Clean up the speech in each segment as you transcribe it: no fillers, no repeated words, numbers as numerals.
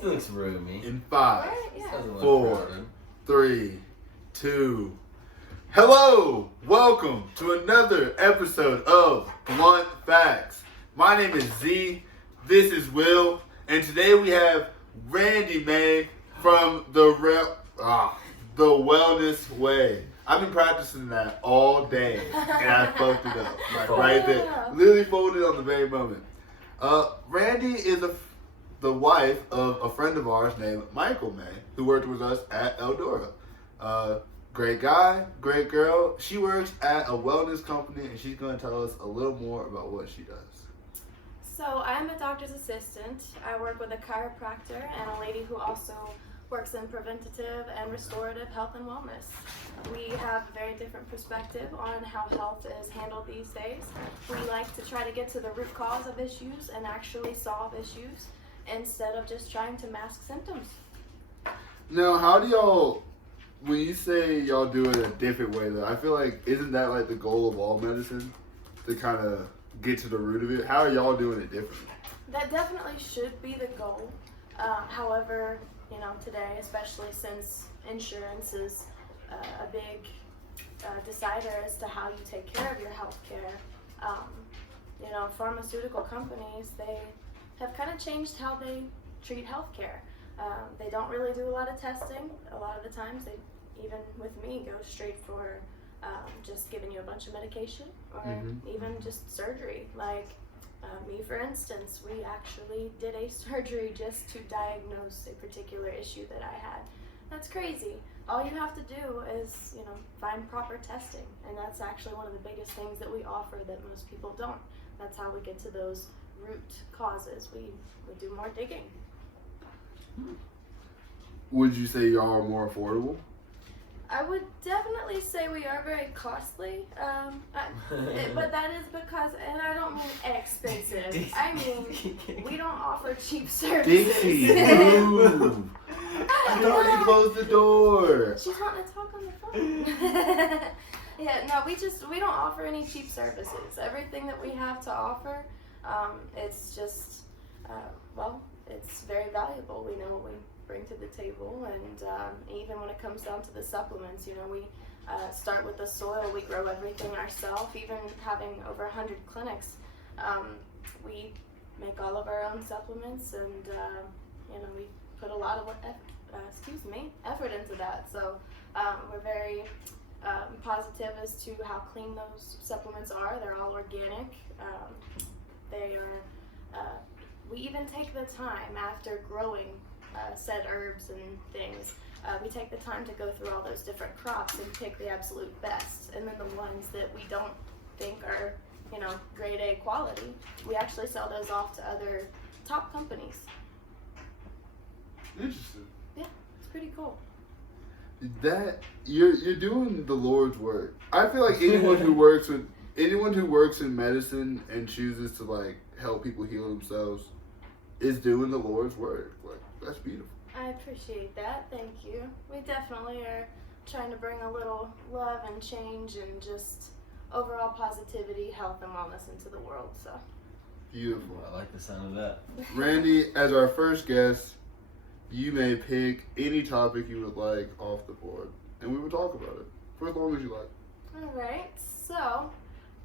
This looks roomy. In 5, Yeah. 4, 3, 2. Hello! Welcome to another episode of Blunt Facts. My name is Z. This is Will. And today we have Randi May from the Wellness Way. I've been practicing that all day, and I fucked it up. Like right there. Literally folded on the very moment. Randi is the wife of a friend of ours named Michael May, who worked with us at Eldora. Great guy, great girl. She works at a wellness company, and she's going to tell us a little more about what she does. So I'm a doctor's assistant. I work with a chiropractor and a lady who also works in preventative and restorative health and wellness. We have a very different perspective on how health is handled these days. We like to try to get to the root cause of issues and actually solve issues instead of just trying to mask symptoms. Now, how do y'all, when you say y'all do it a different way though, I feel like, isn't that like the goal of all medicine? To kind of get to the root of it? How are y'all doing it differently? That definitely should be the goal. However, today, especially since insurance is a big decider as to how you take care of your health care, pharmaceutical companies, they have kind of changed how they treat healthcare. They don't really do a lot of testing. A lot of the times, they, even with me, go straight for just giving you a bunch of medication or even just surgery. Like me, for instance, we actually did a surgery just to diagnose a particular issue that I had. That's crazy. All you have to do is, find proper testing, and that's actually one of the biggest things that we offer that most people don't. That's how we get to those root causes. We do more digging. Would you say y'all are more affordable? I would definitely say we are very costly, but that is because, and I don't mean expensive, I mean we don't offer cheap services. Dixie, move! I thought you closed the door. She's wanting to talk on the phone. Yeah, no, we don't offer any cheap services. Everything that we have to offer, it's just, it's very valuable. We know what we bring to the table, and even when it comes down to the supplements, we start with the soil. We grow everything ourselves. Even having over 100 clinics, we make all of our own supplements, and we put a lot of effort into that. So we're very positive as to how clean those supplements are. They're all organic. They are. We even take the time after growing said herbs and things. We take the time to go through all those different crops and pick the absolute best, and then the ones that we don't think are, grade A quality, we actually sell those off to other top companies. Interesting. Yeah, it's pretty cool. That you're doing the Lord's work. I feel like anyone who works in medicine and chooses to like help people heal themselves is doing the Lord's work. Like, that's beautiful. I appreciate that. Thank you. We definitely are trying to bring a little love and change and just overall positivity, health, and wellness into the world. So beautiful. I like the sound of that. Randi, as our first guest, you may pick any topic you would like off the board, and we will talk about it for as long as you like. All right. So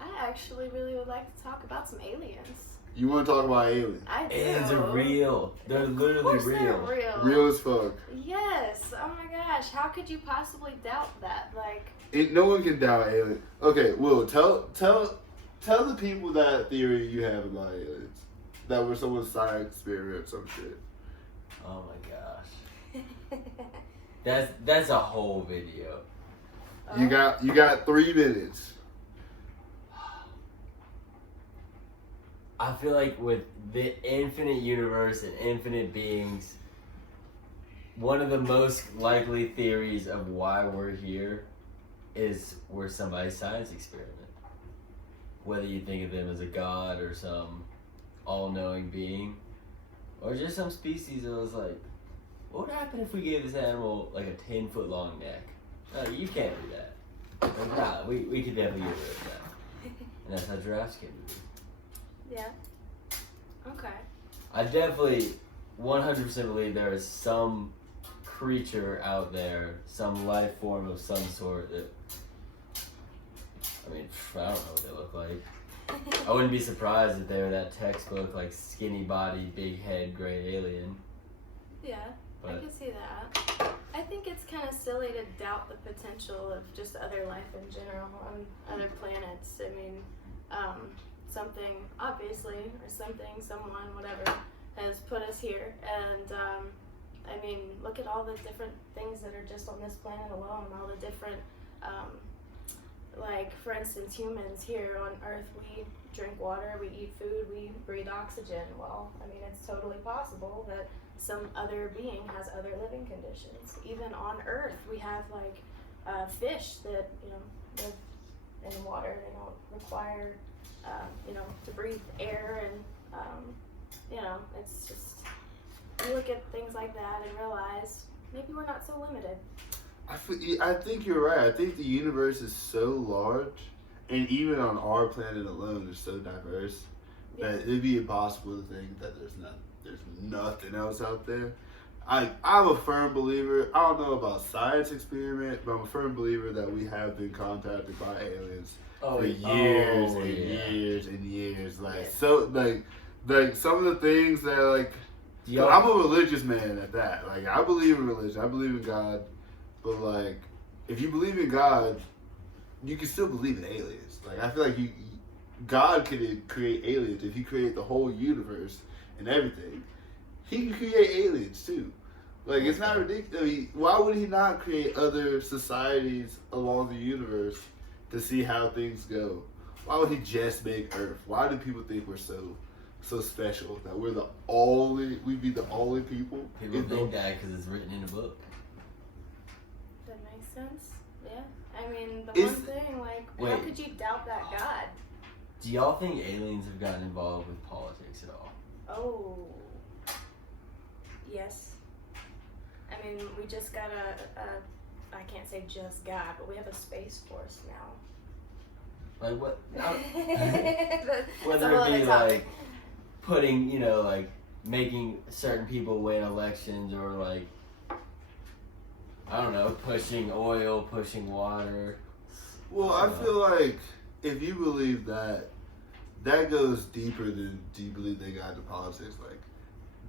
I actually really would like to talk about some aliens. You want to talk about aliens? I do. Aliens are real. They're literally Of course real. they're real. Real as fuck. Yes. Oh my gosh. How could you possibly doubt that? No one can doubt aliens. Okay, Will, tell the people that theory you have about aliens. That was someone's science theory or some shit. Oh my gosh. That's a whole video. You got 3 minutes. I feel like with the infinite universe and infinite beings, one of the most likely theories of why we're here is we're somebody's science experiment. Whether you think of them as a god or some all-knowing being, or just some species that was like, what would happen if we gave this animal like a 10-foot long neck? You can't do that. Like, nah, we could definitely get rid of that. And that's how giraffes came to be. Yeah. Okay. I definitely 100% believe there is some creature out there, some life form of some sort that, I mean, I don't know what they look like. I wouldn't be surprised if they were that textbook, like, skinny body, big head, gray alien. Yeah, I But can see that. I think it's kind of silly to doubt the potential of just other life in general on other planets. I mean, something, obviously, or something, someone, whatever, has put us here. And, I mean, look at all the different things that are just on this planet alone, all the different, like, for instance, humans here on Earth, we drink water, we eat food, we breathe oxygen. Well, I mean, it's totally possible that some other being has other living conditions. Even on Earth, we have, like, fish that, you know, live in water. They don't require, you know, to breathe air, and, you know, it's just, you look at things like that and realize maybe we're not so limited. I think you're right. I think the universe is so large, and even on our planet alone, it's so diverse that it'd be impossible to think that there's nothing else out there. I'm a firm believer. I don't know about science experiment, but I'm a firm believer that we have been contacted by aliens for years and years and years. Like so, like some of the things that like. I'm a religious man at that. Like I believe in religion. I believe in God. But like, if you believe in God, you can still believe in aliens. Like I feel like God could create aliens. If He created the whole universe and everything, He can create aliens too. Like it's not ridiculous. I mean, why would He not create other societies along the universe to see how things go? Why would He just make Earth? Why do people think we're so special that we'd be the only people? People think that because it's written in a book. That makes sense. Yeah. I mean, one thing, like, how could you doubt that God? Do y'all think aliens have gotten involved with politics at all? Oh. Yes. I mean, we just got I can't say just got, but we have a space force now. Like what? Whether it be like putting, you know, like making certain people win elections, or like, I don't know, pushing oil, pushing water. Well, I feel like if you believe that, that goes deeper than do you believe they got into politics. Like,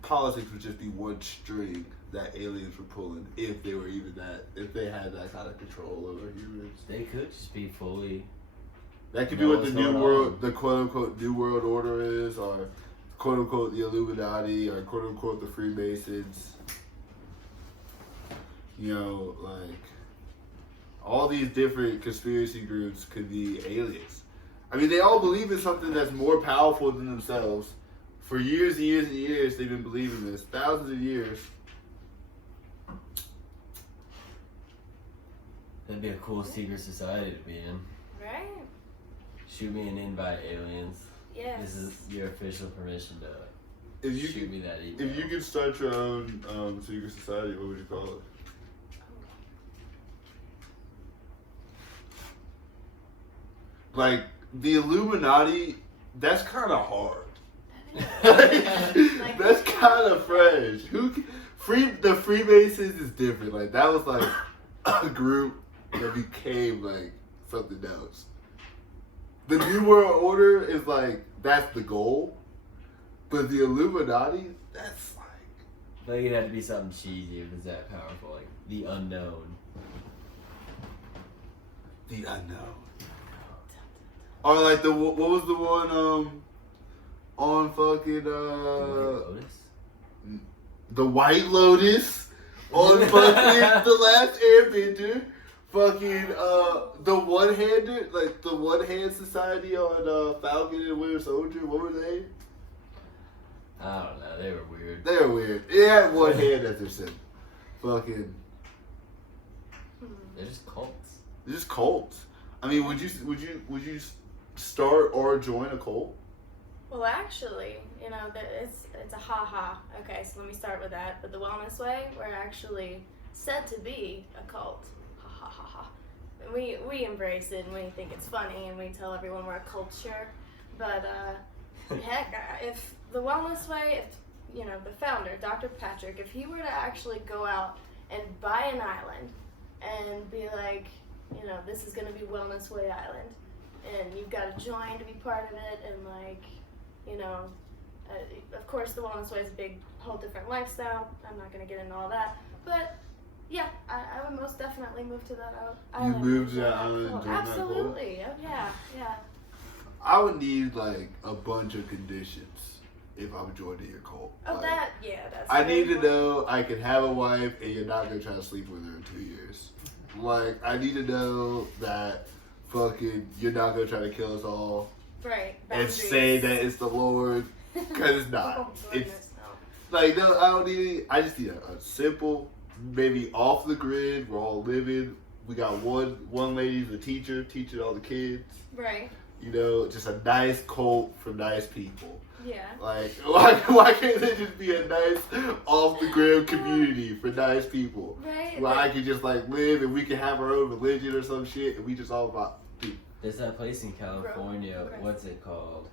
politics would just be one string that aliens were pulling if they were even that, if they had that kind of control over humans. They could just be fully. That could be what the new world, the quote unquote new world order is, or quote unquote the Illuminati, or quote unquote the Freemasons. You know, like all these different conspiracy groups could be aliens. I mean, they all believe in something that's more powerful than themselves. For years and years and years, they've been believing this. Thousands of years. That'd be a cool secret society to be in. Right? Shoot me an invite, aliens. Yes. This is your official permission to shoot me that email. If you could start your own secret society, what would you call it? Like, the Illuminati, that's kind of hard. That's kind of fresh. The Freemasons is different. Like, that was like a group that became like something else. The New World Order is like, that's the goal. But the Illuminati, that's like... I think it'd have to be something cheesy if it's that powerful. Like, the unknown. The unknown. Or like what was the one on fucking the White Lotus on fucking The Last Airbender, fucking the one-hander, like the one-hand society on Falcon and Winter Soldier. What were they? I don't know. They were weird. They were weird. They had one hand as their symbol. Fucking. They're just cults. They're just cults. I mean, would you start or join a cult? Well, actually, you know, it's a ha-ha. Okay, so let me start with that. But the Wellness Way, we're actually said to be a cult. Ha ha ha ha. We embrace it and we think it's funny and we tell everyone we're a culture. But heck, if the Wellness Way, if the founder, Dr. Patrick, if he were to actually go out and buy an island and be like, this is going to be Wellness Way Island, and you've got to join to be part of it, and of course the Wellness Way is a big, whole different lifestyle. I'm not going to get into all that, but yeah, I would most definitely move to that island. You moved to that island during that cult? Absolutely. Oh, yeah. I would need like a bunch of conditions if I'm joining your cult. Oh, like, that's I very need to important. know I can have a wife and you're not gonna try to sleep with her in 2 years. Like, I need to know that fucking you're not gonna try to kill us all Right. and Boundaries. say that it's the Lord, because it's not. Oh, It's goodness, no. like, no, I don't need. I just need a simple, maybe off the grid. We're all living. We got one lady's a teacher, teaching all the kids. Right. Just a nice cult for nice people. Yeah. Like, why can't there just be a nice off the grid community for nice people? Right. Where I can just like live and we can have our own religion or some shit and we just all about. There's that place in California. Gross. What's it called?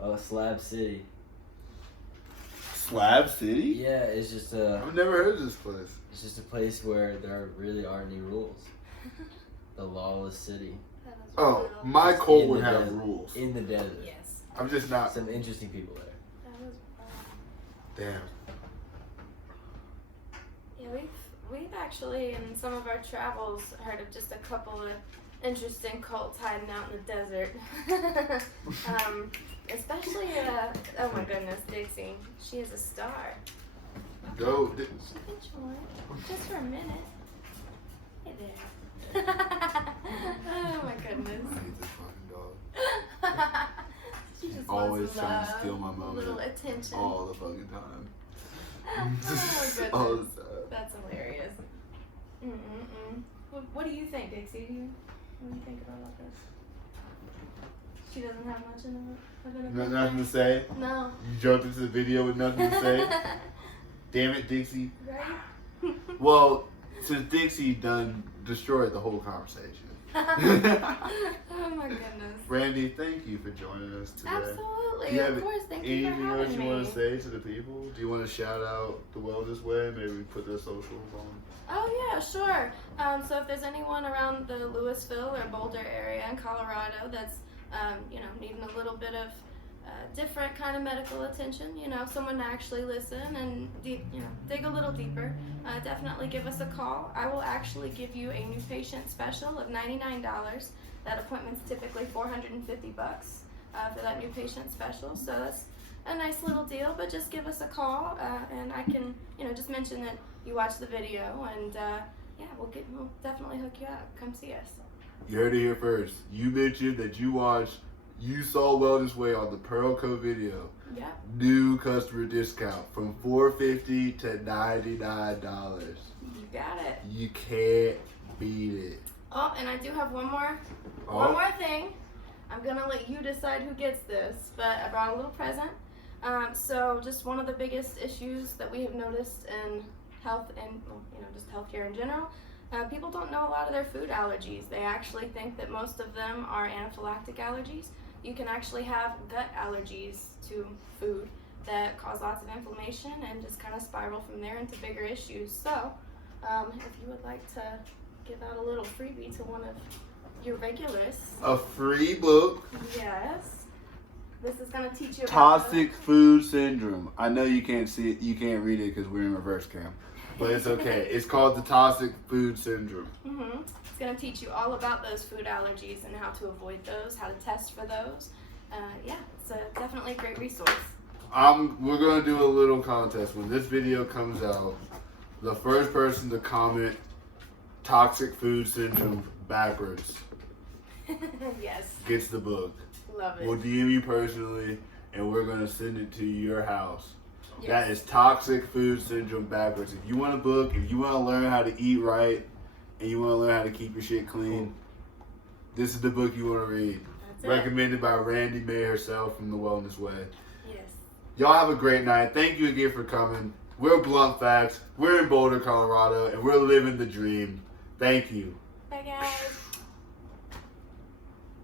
Oh, Slab City. Slab City? Yeah, it's just a. I've never heard of this place. It's just a place where there really aren't any rules. The lawless city That is Oh, wild. my Just cult in would the have desert. rules. Mm. in the desert. Yes. I'm just not. Some interesting people there. That was wild. Damn. Yeah, we've actually in some of our travels heard of just a couple of interesting cults hiding out in the desert. Especially oh my goodness, Dixie. She is a star. Go. She can join just for a minute. Hey there. Oh my I goodness. hate this fucking dog. She just Always wants trying to love, steal my a moment. little attention. All the fucking time. Oh goodness. All the time. That's hilarious. What do you think, Dixie? What do you think about this? She doesn't have much in it. Nothing to say? No. You jumped into the video with nothing to say? Damn it, Dixie. Right? Well, since Dixie done destroyed the whole conversation. Oh my goodness. Randy, thank you for joining us today. Absolutely. Do you Of have course. Thank you for Anything else having you want to me. say to the people? Do you want to shout out the Wellness Way? Maybe we put their socials on. Oh yeah, sure. So if there's anyone around the Louisville or Boulder area in Colorado that's needing a little bit of different kind of medical attention, someone to actually listen and dig a little deeper, definitely give us a call. I will actually give you a new patient special of $99. That appointment's typically $450 for that new patient special. So that's a nice little deal, but just give us a call and I can just mention that you watch the video and we'll definitely hook you up. Come see us. You heard it here first. You mentioned that you saw Wellness Way on the Pearl Co video. Yeah. New customer discount from $450 to $99. You got it. You can't beat it. Oh, and I do have one more thing. I'm gonna let you decide who gets this, but I brought a little present. So just one of the biggest issues that we have noticed in health and just healthcare in general, people don't know a lot of their food allergies. They actually think that most of them are anaphylactic allergies. You can actually have gut allergies to food that cause lots of inflammation and just kind of spiral from there into bigger issues. So if you would like to give out a little freebie to one of your regulars. A free book. Yes. This is going to teach you about Toxic Food Syndrome. I know you can't see it, you can't read it because we're in reverse cam. But it's okay. It's called the Toxic Food Syndrome. It's going to teach you all about those food allergies and how to avoid those, how to test for those. It's definitely a great resource. We're going to do a little contest. When this video comes out, the first person to comment Toxic Food Syndrome backwards Yes. gets the book. Love it. We'll DM you personally, and we're going to send it to your house. Yes. That is Toxic Food Syndrome backwards. If you want a book, if you want to learn how to eat right, and you want to learn how to keep your shit clean, this is the book you want to read. That's it. Recommended by Randi May herself from The Wellness Way. Yes. Y'all have a great night. Thank you again for coming. We're Blunt Facts. We're in Boulder, Colorado, and we're living the dream. Thank you. Bye, guys.